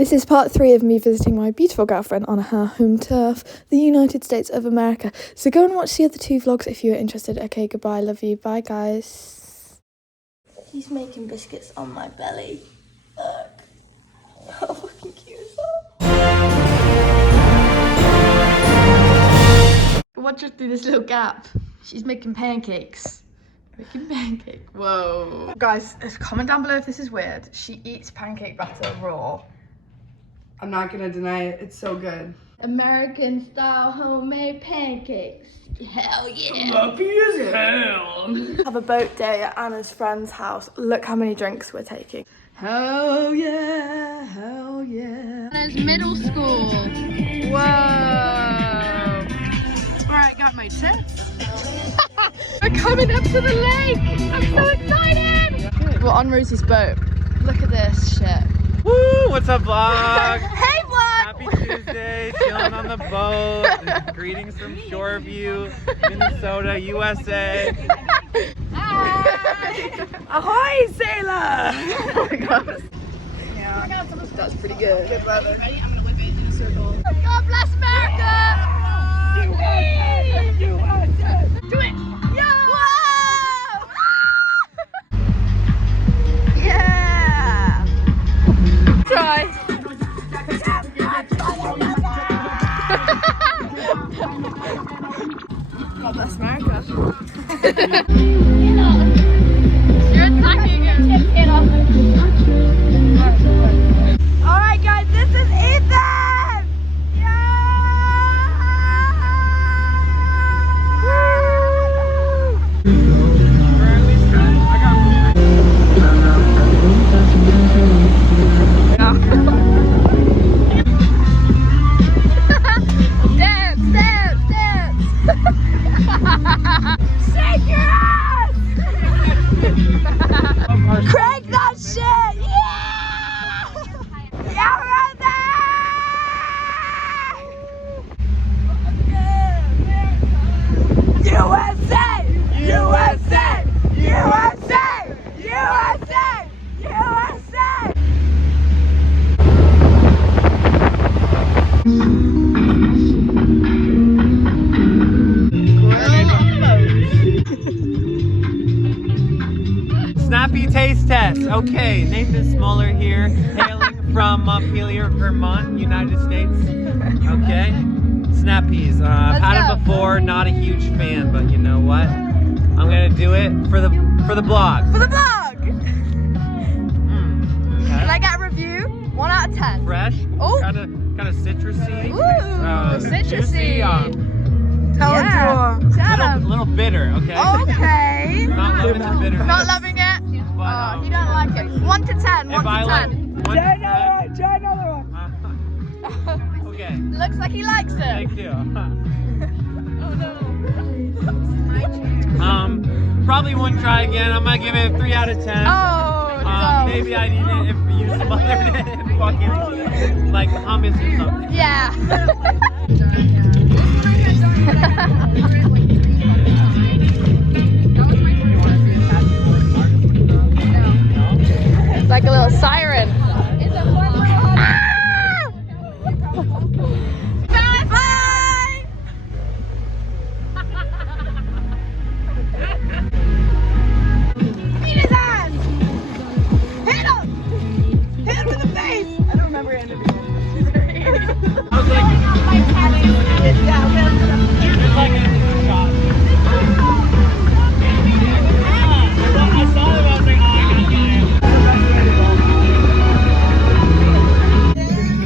This is part 3 of me visiting my beautiful girlfriend on her home turf, the United States of America. So go and watch the other 2 vlogs if you're interested. Okay, goodbye, love you, bye guys. He's making biscuits on my belly. Look. How fucking cute is that? Watch her through this little gap. She's making pancakes. Whoa. Guys, comment down below if this is weird. She eats pancake batter raw. I'm not gonna deny it, it's so good. American style homemade pancakes. Hell yeah. Fluffy as hell. Have a boat day at Anna's friend's house. Look how many drinks we're taking. Hell yeah, hell yeah. Anna's middle school. Whoa. That's where I got my tips. We're coming up to the lake. I'm so excited. We're on Rosie's boat. Look at this shit. Woo! What's up, vlog? Hey, vlog! Happy Tuesday, chilling on the boat. Greetings from Shoreview, Minnesota, USA. Hi! Ahoy, sailor! Oh my god. Yeah. That's pretty good. Good weather. Ready? I'm gonna whip it in a circle. God bless America! USA! USA! Do it! Yeah! Whoa! Yeah! Try. God bless America. You're attacking him. Alright guys, this is Ethan! Shake your ass! Crank that shit! Yeah! Yeah, USA! USA! USA! USA! USA! Snappy taste test. Okay, Nathan Smoller here, hailing from Montpelier, Vermont, United States. Okay, Snappies. I've had it before. Not a huge fan, but you know what? I'm gonna do it for the blog. For the vlog! Okay. Can I get a review? 1 out of 10. Fresh. Oh. Kind of citrusy. Ooh, citrusy. Tell it to him. Tell him. Little bitter. Okay. Okay. Not loving the bitterness. Not loving it? But, Oh, you don't like it. 1 to 10. 1 If I to like 10. one to 10, Try another one. okay. Looks like he likes it. Thank you. Oh no. Probably wouldn't try again. I'm gonna give it a 3 out of 10. Oh, no. Maybe I need it if you smothered it in fucking like hummus or something. Yeah. It's like a little siren. Bye! Bye! Beat his ass! Hit him! Hit him in the face! I don't remember any of it. I was like, it's like a shot. I saw it, I was like, oh, I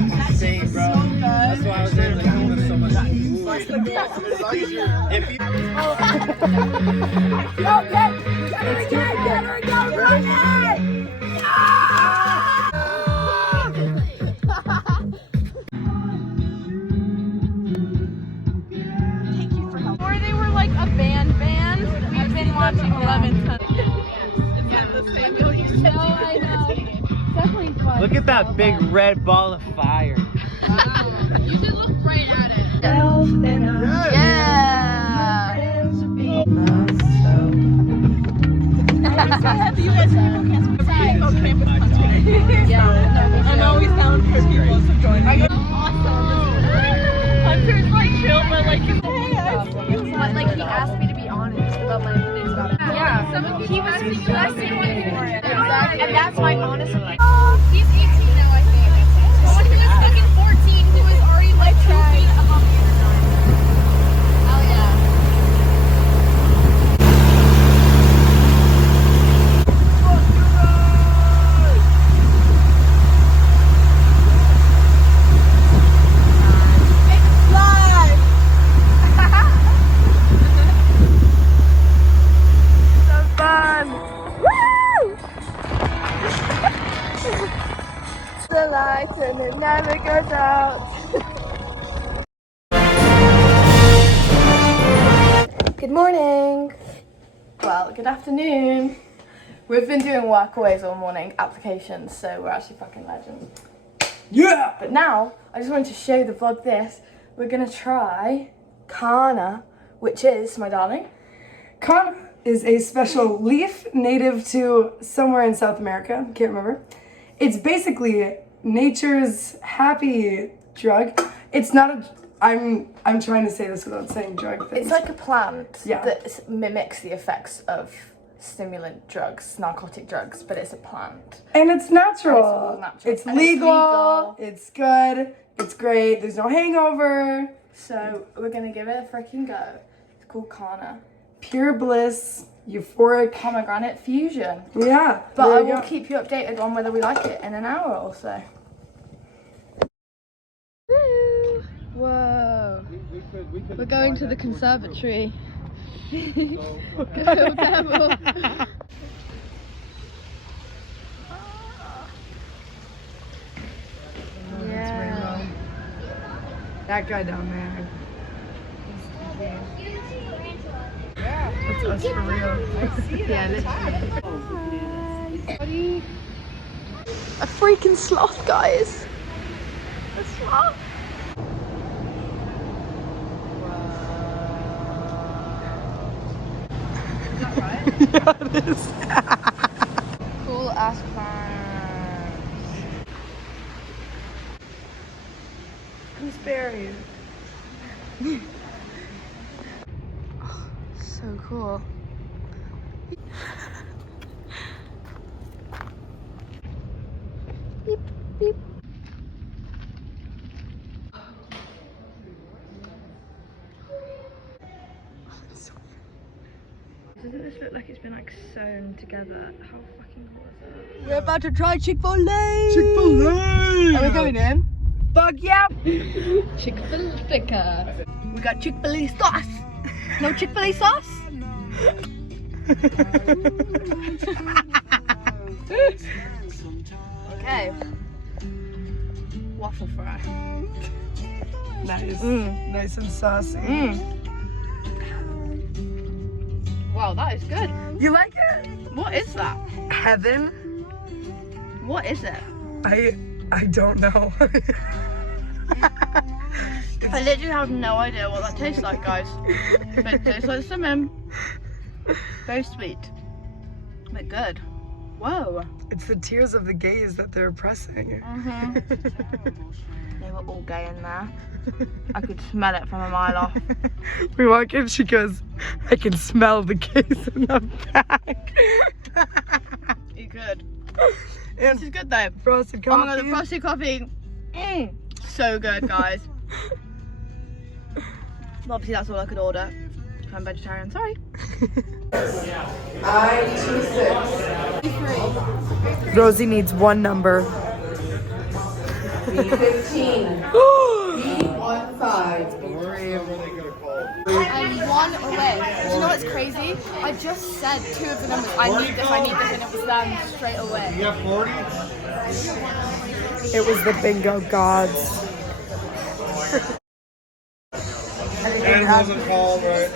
got it. Same, bro. That's why I was there, like, oh, there's so much food. If you... Okay, get her again, go, run it! Thank you for helping. Before they were like a band, I've been watching 11 times. Oh, I know. Definitely fun. Look at that big red ball of fire. Wow. You should look right at it. Yeah. You guys can go campus hunting. Yeah. I'm always down for people and it never goes out. Good morning. Well, good afternoon. We've been doing workaways all morning, applications, so we're actually fucking legends. Yeah! But now, I just wanted to show the vlog this. We're gonna try Kana, which is, my darling, Kana is a special leaf native to somewhere in South America. Can't remember. It's basically nature's happy drug. It's not a. I'm trying to say this without saying drug things. it's like a plant Yeah. that mimics the effects of stimulant drugs, narcotic drugs, but it's a plant. And it's natural. It's all natural. It's And it's legal. legal. It's good. It's great. There's no hangover. So we're gonna give it a freaking go. It's called Kana. Pure bliss. Euphoric. Pomegranate fusion. Yeah. But there I you will go. keep you updated on whether we like it in an hour or so. Woo! Whoa. We're going to the conservatory. Go, Camel. Yeah. That guy down there. That's us for real. Yeah, literally. A freaking sloth, guys. A sloth. Yeah, it is. Cool ass plants. Gooseberry. So cool. Beep, beep. Doesn't this look like it's been like sewn together? How fucking cool is that? We're about to try Chick-fil-A. Chick-fil-A. Are we going in? Fuck yeah. Chick-fil-A sticker. We got Chick-fil-A sauce. No Chick-fil-A sauce? Okay. Waffle fry. Nice. Nice and saucy. Wow, that is good. You like it? What is that? Heaven? What is it? I don't know. I literally have no idea what that tastes like, guys. But it tastes like cinnamon. Very sweet. But good. Whoa. It's the tears of the gays that they're pressing. They were all gay in there. I could smell it from a mile off. We walk in, she goes, I can smell the gays in the back. You could. And This is good though. frosted Oh coffee. my god, the frosted coffee. So good, guys. Obviously, that's all I could order. I'm vegetarian, sorry. I26. Rosie needs one number. B15. B15. I'm one away. Do you know what's crazy? I just said two of the numbers. I need this, and it was them straight away. You have 40? It was the bingo gods. And wasn't called, right?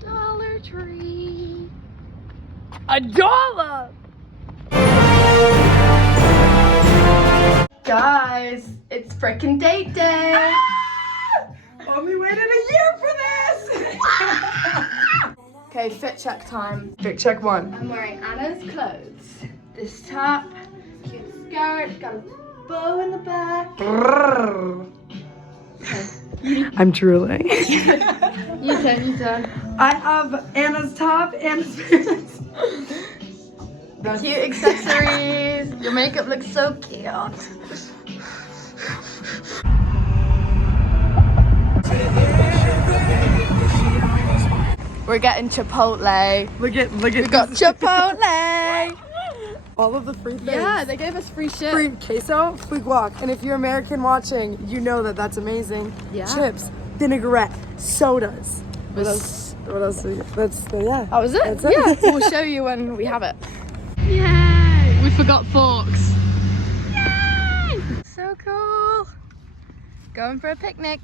Dollar Tree. $1! Guys, it's frickin' date day! Only waited a year for this! Okay, fit check time. Fit check one. I'm wearing Anna's clothes. This top, cute skirt, got a bow in the back. I'm drooling. You turn. I have Anna's top, Anna's pants. Cute accessories. Your makeup looks so cute. We're getting Chipotle. Look at We got Chipotle. all of the free things. Yeah, they gave us free shit. Free queso, free guac. And if you're American watching, you know that that's amazing. Yeah. Chips, vinaigrette, sodas. What else? What else? That's yeah. That was it? That's it. Yeah, we'll show you when we have it. Yay! We forgot forks. Going for a picnic.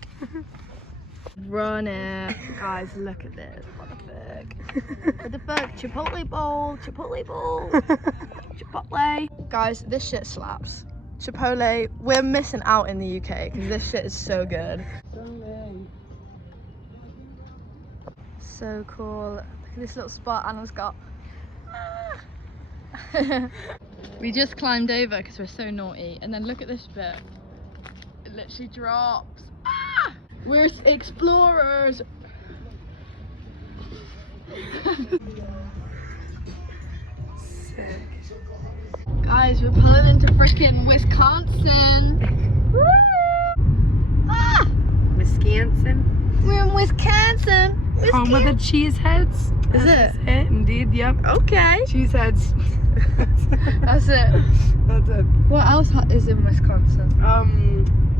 Run it. Guys, look at this. What the fuck? What the fuck? Chipotle bowl. Chipotle bowl. Chipotle. Guys, this shit slaps. Chipotle, we're missing out in the UK because this shit is so good. So cool. Look at this little spot Anna's got. We just climbed over because we're so naughty, and then look at this bit. It literally drops. Ah! We're explorers. Sick. Guys, we're pulling into freaking Wisconsin. Woo! Ah! Wisconsin. We're in Wisconsin. Home of the cheeseheads. Is it? Indeed, yep. Okay. Cheeseheads. That's it. That's it. What else is in Wisconsin?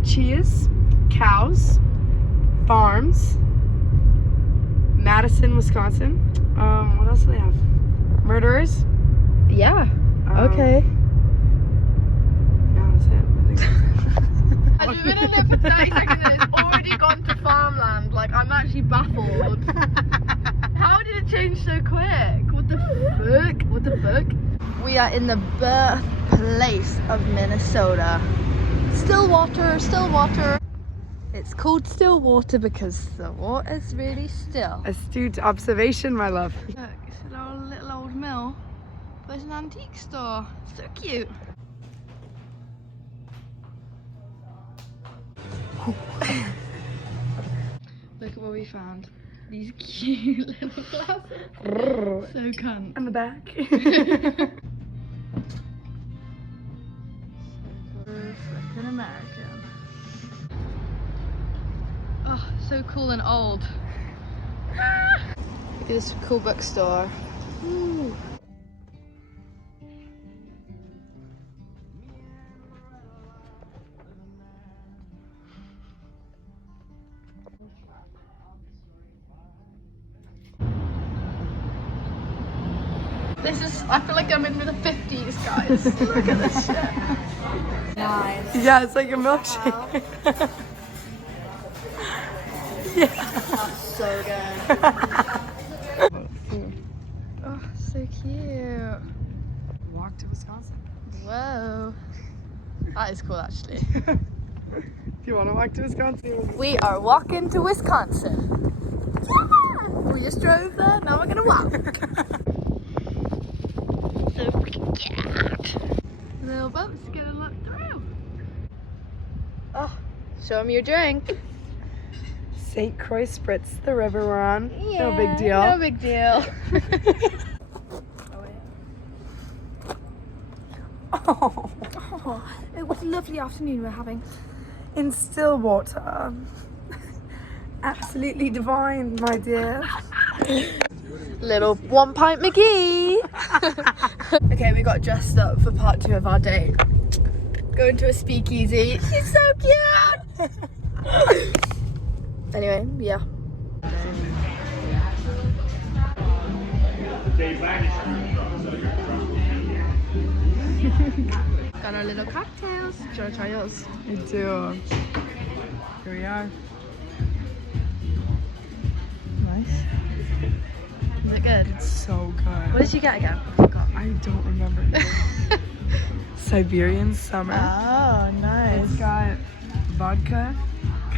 Cheese, cows, farms, Madison, Wisconsin. What else do they have? Murderers. Yeah. Okay. Yeah, that's it. I think I've been in there for 30 seconds and it's already gone to farmland. Like, I'm actually baffled. How did it change so quick? What the fuck? What the fuck? We are in the birthplace of Minnesota. Stillwater, Stillwater. It's called Stillwater because the water's really still. Astute observation, my love. Look, it's a little old mill. There's an antique store. So cute. Look at what we found. These cute little glasses. So cunt. On the back. Freaking American. Oh, so cool and old. Ah! Look at this cool bookstore. Ooh. This is, I feel like I'm in the 50s, guys. Look at this shit. Nice. Yeah, it's like a milkshake. Yeah. That's so good. Oh, so cute. Walk to Wisconsin. Whoa. That is cool, actually. Do you want to walk to Wisconsin? We are walking to Wisconsin. Yeah! We just drove there, now we're gonna walk. So freaking cute. Little boat's gonna look through. Oh, show them your drink. St. Croix Spritz, the river we're on. No big deal. No big deal. Oh, Oh, it was a lovely afternoon we're having. in Stillwater. Absolutely divine, my dear. Little 1 pint McGee. Okay, we got dressed up for part 2 of our day. Going to a speakeasy. She's so cute. Anyway, yeah. Got our little cocktails. Do you want to try yours? I do. Here we are. Nice. Is it good? It's so good. What did you get again? I forgot. I don't remember. Siberian Summer. Oh, nice. It's got vodka,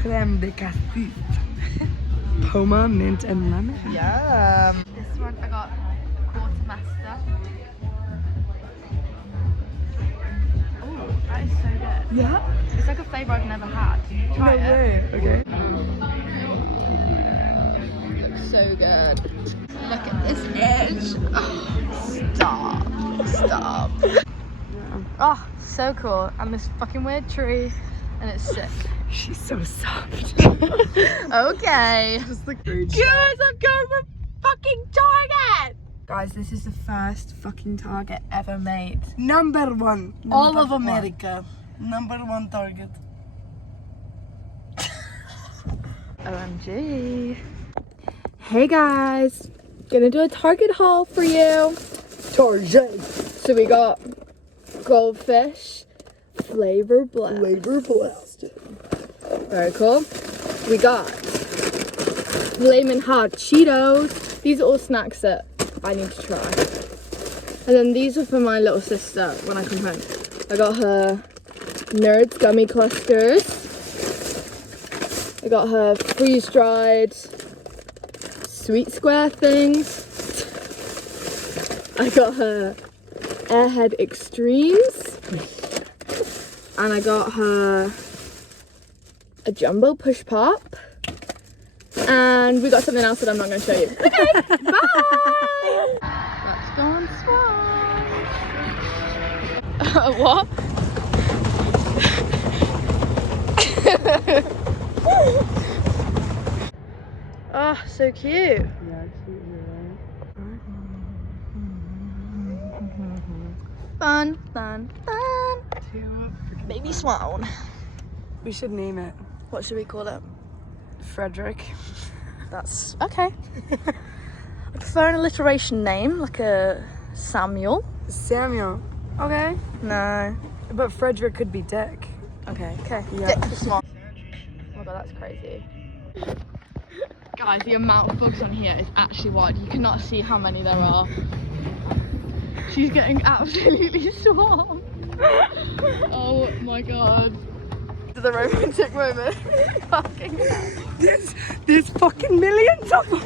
creme de cassis, Poma, mint, and lemon. Yum. This one I got Quartermaster. Oh, that is so good. Yeah? It's like a flavour I've never had. Try No it. way. Okay. Looks so good. Look at this edge. Oh, stop. Stop. Oh, so cool. And this fucking weird tree. And it's sick. She's so soft. Okay. Just like very Guys, I'm going for fucking Target. Guys, this is the first fucking Target ever made. Number one. All of America. Number one Target. OMG. Hey guys. Gonna do a Target haul for you. Target. So we got goldfish, flavor blast. Flavor blasted. Very cool. We got Flamin' Hot Cheetos. These are all snacks that I need to try. And then these are for my little sister when I come home. I got her Nerds gummy clusters. I got her freeze-dried sweet square things. I got her Airhead Extremes. And I got her a jumbo push pop. And we got something else that I'm not going to show you. Okay, bye! Let's go on Swan. What? Oh, so cute. Yeah, cute, right? Fun, fun, fun. Baby Swan. We should name it What should we call it? Frederick. That's okay. I prefer an alliteration name, like a Samuel. Samuel. Okay. No. But Frederick could be Dick. Okay. Okay. Yeah. Dick the Swan. Oh my god, that's crazy. Guys, the amount of bugs on here is actually wild. You cannot see how many there are. She's getting absolutely swamped. Oh my god. The romantic moment. Fucking hell. There's fucking millions of them.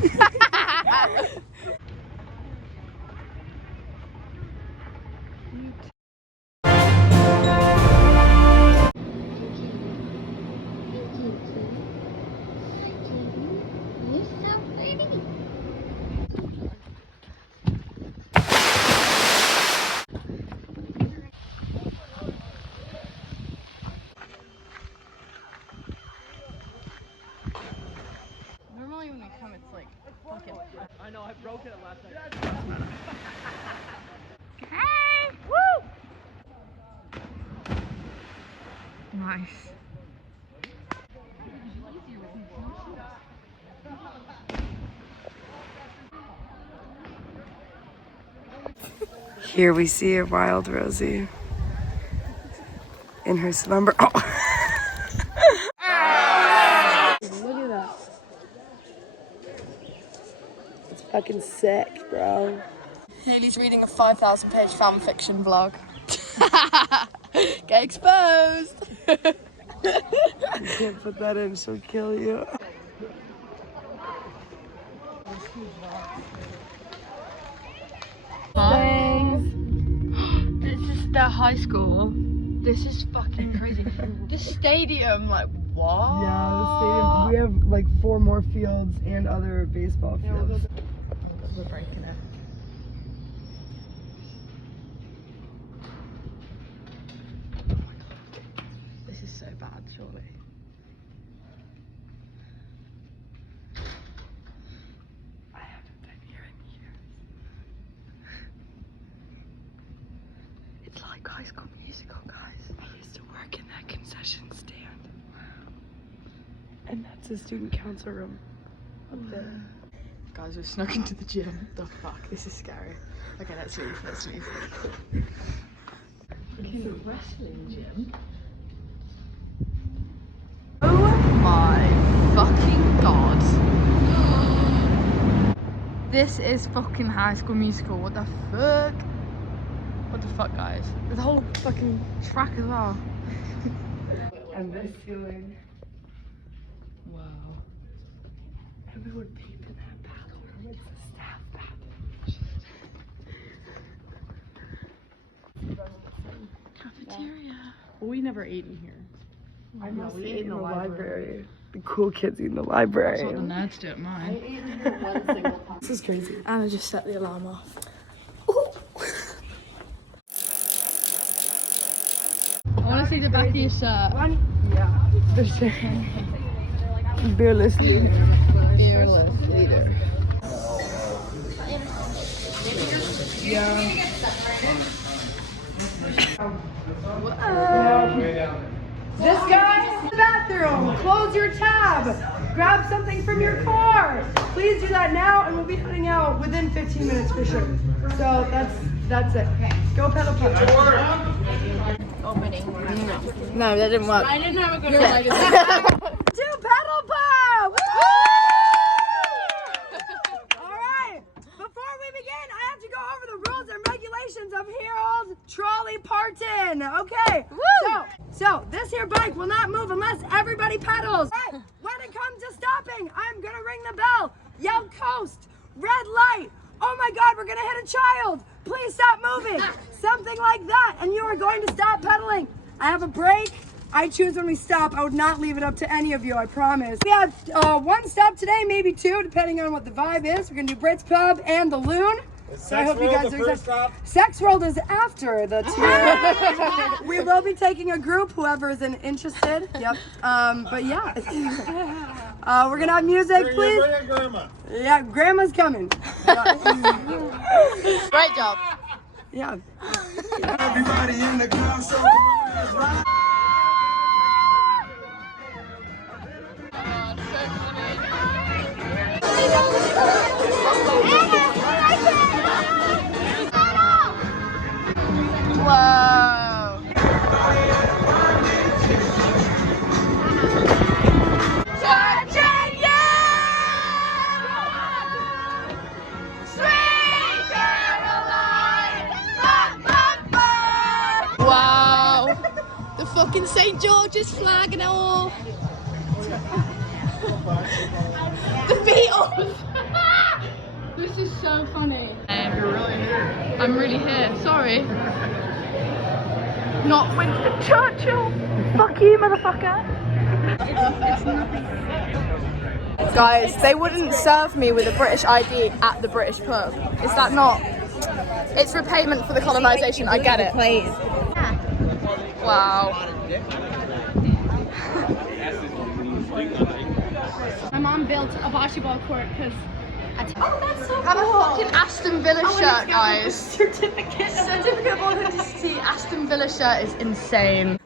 Normally when we come, it's like fucking. I know, I broke it last night. Hey! Woo! Nice. Here we see a wild Rosie in her slumber. Oh. Look at that. It's fucking sick, bro. Haley's reading a 5,000-page fan fiction vlog. Get exposed! You can't put that in, she'll kill you. This is their high school. This is fucking crazy. The stadium, like, what? Yeah, the stadium. We have like 4 more fields and other baseball fields. We're breaking it. Oh my god. This is so bad, surely. I haven't been here in years. It's like High School Musical, guys. I used to work in that concession stand. And that's the student council room up there. Guys, we've snuck into the gym. The fuck? This is scary. Okay, let's leave. Let's leave. In the wrestling gym. Oh my fucking god. This is fucking High School Musical. What the fuck? What the fuck, guys? There's a whole fucking track as well. And this ceiling. Wow. And we would peep in that bathroom. It's the staff bathroom. Cafeteria. Well, we never ate in here. I mostly ate in the library. The cool kids eat in the library. That's what the nerds do at mine. This is crazy. And I just set the alarm off. I want to see the back of your shirt. Yeah. For sure. Fearless leader. Fearless leader. Yeah. This guy is the bathroom. Close your tab. Grab something from your car. Please do that now, and we'll be heading out within 15 minutes for sure. So that's it. Go pedal push. No, that didn't work. I didn't have a good one. I just To paddle pump! Alright, before we begin, I have to go over the rules and regulations of Harold Trolley Parton. Okay, so this here bike will not move unless everybody pedals. Alright, when it comes to stopping, I'm gonna ring the bell, yell coast, red light. Oh my God, we're gonna hit a child. Please stop moving. Something like that, and you are going to stop pedaling. I have a brake. I choose when we stop. I would not leave it up to any of you, I promise. We have one stop today, maybe two, depending on what the vibe is. We're gonna do Brits Pub and the Loon. So I hope you guys are excited. Sex World is after the tour. We will be taking a group, whoever is interested. Yep. But yeah. We're gonna have music, please. Bring your grandma. Yeah, grandma's coming. Great job. Yeah. Everybody in the ground, so come on, let's ride. Whoa. Touching you, sweet Caroline. Wow. The fucking St. George's flag and all. The Beatles. This is so funny. You're really here. I'm really here. Sorry. Not Winston Churchill. Fuck you, motherfucker. Guys, they wouldn't serve me with a British ID at the British pub. Is that not? It's repayment for the colonisation. I get it. Wow. My mom built a volleyball court because Have a fucking Aston Villa shirt, guys. certificate. Certificate of authenticity. Aston Villa shirt is insane.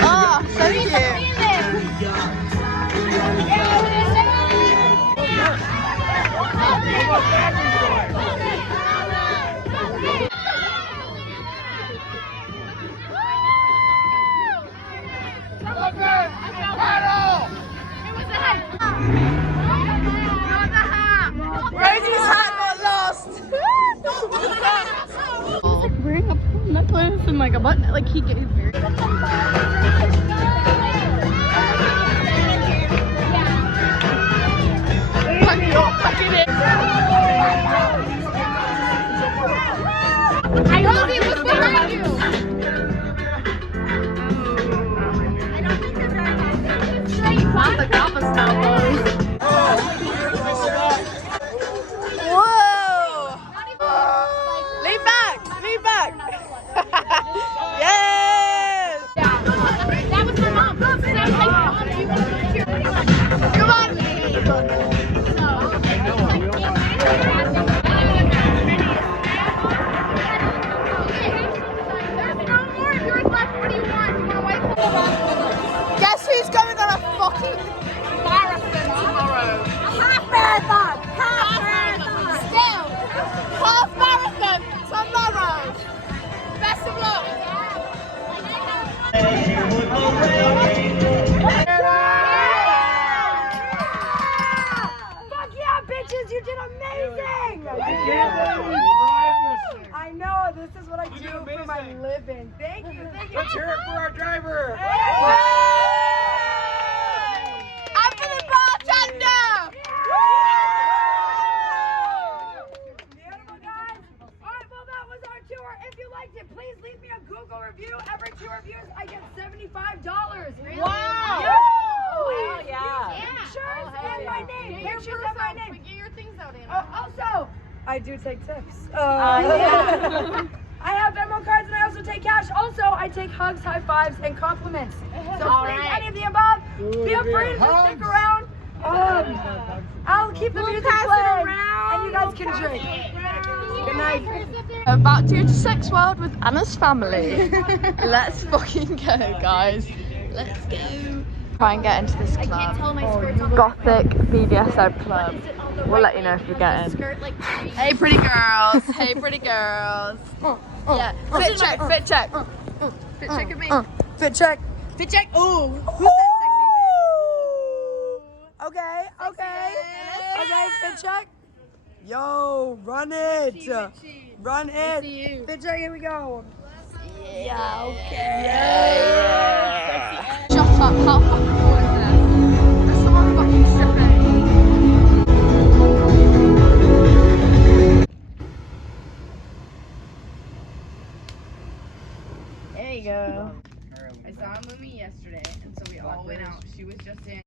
Oh, so cute. Rosie's hat got lost. He's like wearing a pearl necklace and like a button. Like he gave very. Rosie, what's behind you? The cobblestone. Whoa! Lean back! Lean back! Yes! That was my mom. Come on! Guess who's going on a fucking marathon tomorrow? Half marathon! Half marathon! Still! Half marathon tomorrow! Best of luck! Fuck yeah, bitches! You did amazing! I know, this is what I do for my living. Thank you, thank you. Let's hear it for our driver. And for the bartender! Beautiful, guys. Alright, well, that was our tour. If you liked it, please leave me a Google review. Every 2 reviews, I get $75. Really? Wow! Yes. Oh, yeah. Pictures and my name. Pictures and my name. Get your things out, Anna. Also, I do take tips. Yeah. I have Venmo cards and I also take cash. Also, I take hugs, high fives, and compliments. So please, any of the above, feel free to just stick around. I'll keep the music playing, and you guys can drink. Good night. About to go to Sex World with Anna's family. Let's fucking go, guys. Let's go. Try and get into this club. Gothic BDSM club. We'll let you know if we get in. Hey, pretty girls. Hey, pretty girls. Yeah. Fit check. Fit check. Fit check at me. Fit check. Fit check. Ooh. Who said sexy bitch? Okay. Okay, fit check. Yo, run it. Run it. Fit check, here we go. Yeah. Okay. Yeah. Shut up. How fucking cool is this? There's someone fucking stripping. There you go. I saw a movie yesterday, and so we all went out. She was just in.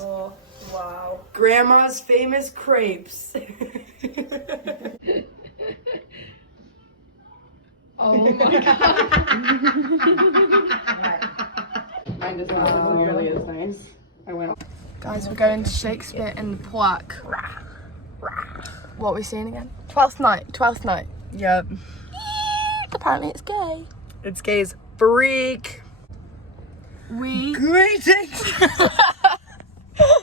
Oh, wow. Grandma's famous crepes. Oh my god. Mine does not look nearly as nice. I went. Guys, we're going to Shakespeare in the Park. What are we seeing again? 12th night. 12th night. Yep. Apparently it's gay. It's gay's freak. Greetings.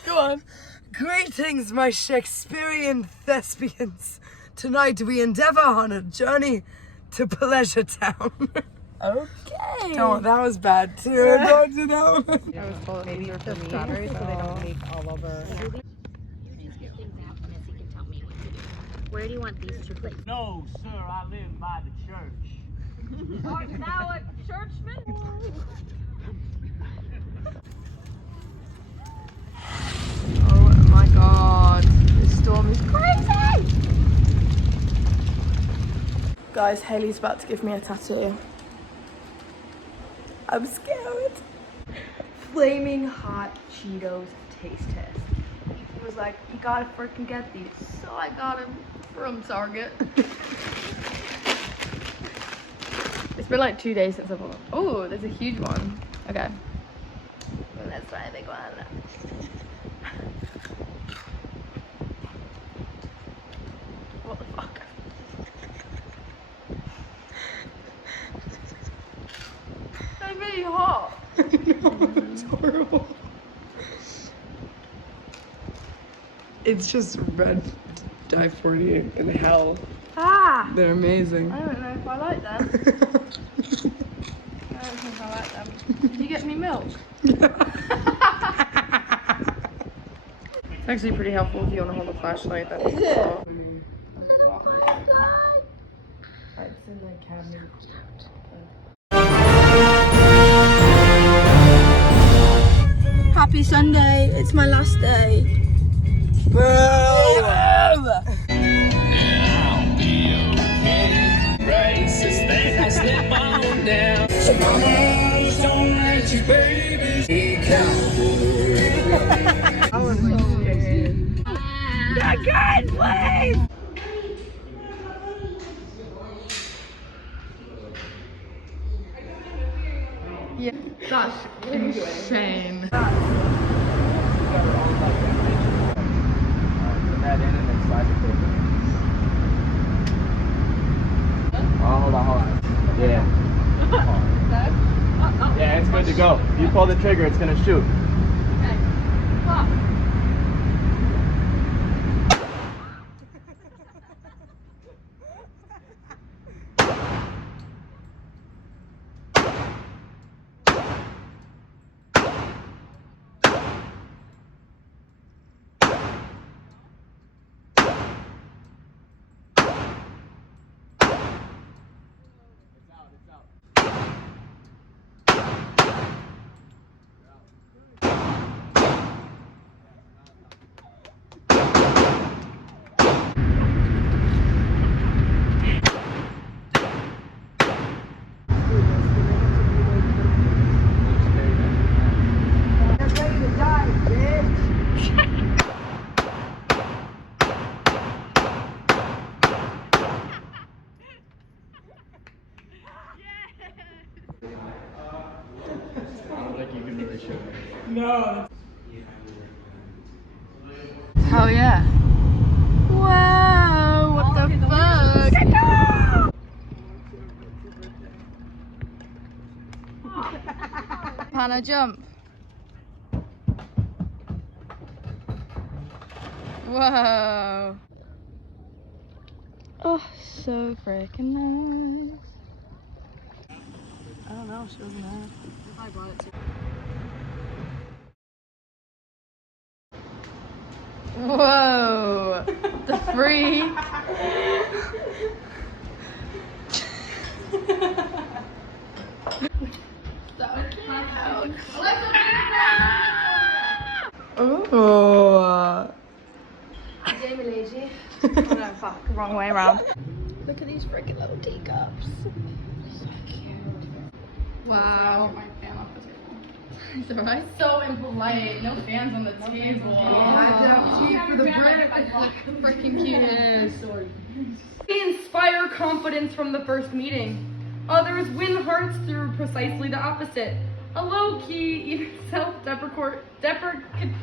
Go on. Greetings, my Shakespearean thespians. Tonight we endeavor on a journey to Pleasure Town. Okay. Oh, that was bad too. Don't you know? I was told maybe for strawberries so they don't leak all over. Where do you want these to place? No, sir, I live by the church. Art thou a churchman? Oh my god. This storm is crazy. Guys, Hayley's about to give me a tattoo. I'm scared. Flaming hot Cheetos taste test. He was like, you gotta freaking get these. So I got him from Target. It's been like 2 days since I bought. Oh, there's a huge one. Okay. Let's try a big one. What the fuck? They're really hot. It's horrible. It's just red dye 40 in hell. Ah! They're amazing. I don't know if I like them. I don't think I like them. Did you get me milk? It's actually pretty helpful if you want to hold a flashlight. That is it? It's in the cabinet. Happy Sunday. It's my last day. Yeah, that's insane. Hold on. Yeah. Yeah, it's good to go. If you pull the trigger, it's gonna shoot. Hell yeah. Hannah, jump. Whoa. Oh, so freaking nice. I don't know, she doesn't know. I brought it to. Whoa. The free. Oh. Jamie lazy. Oh no, fuck, wrong way around. Look at these freaking little teacups. So cute. Wow. It's alright. So impolite. No fans on the table. For the bread. Freaking cutest. We inspire confidence from the first meeting. Others win hearts through precisely the opposite. A low-key, even self-deprecating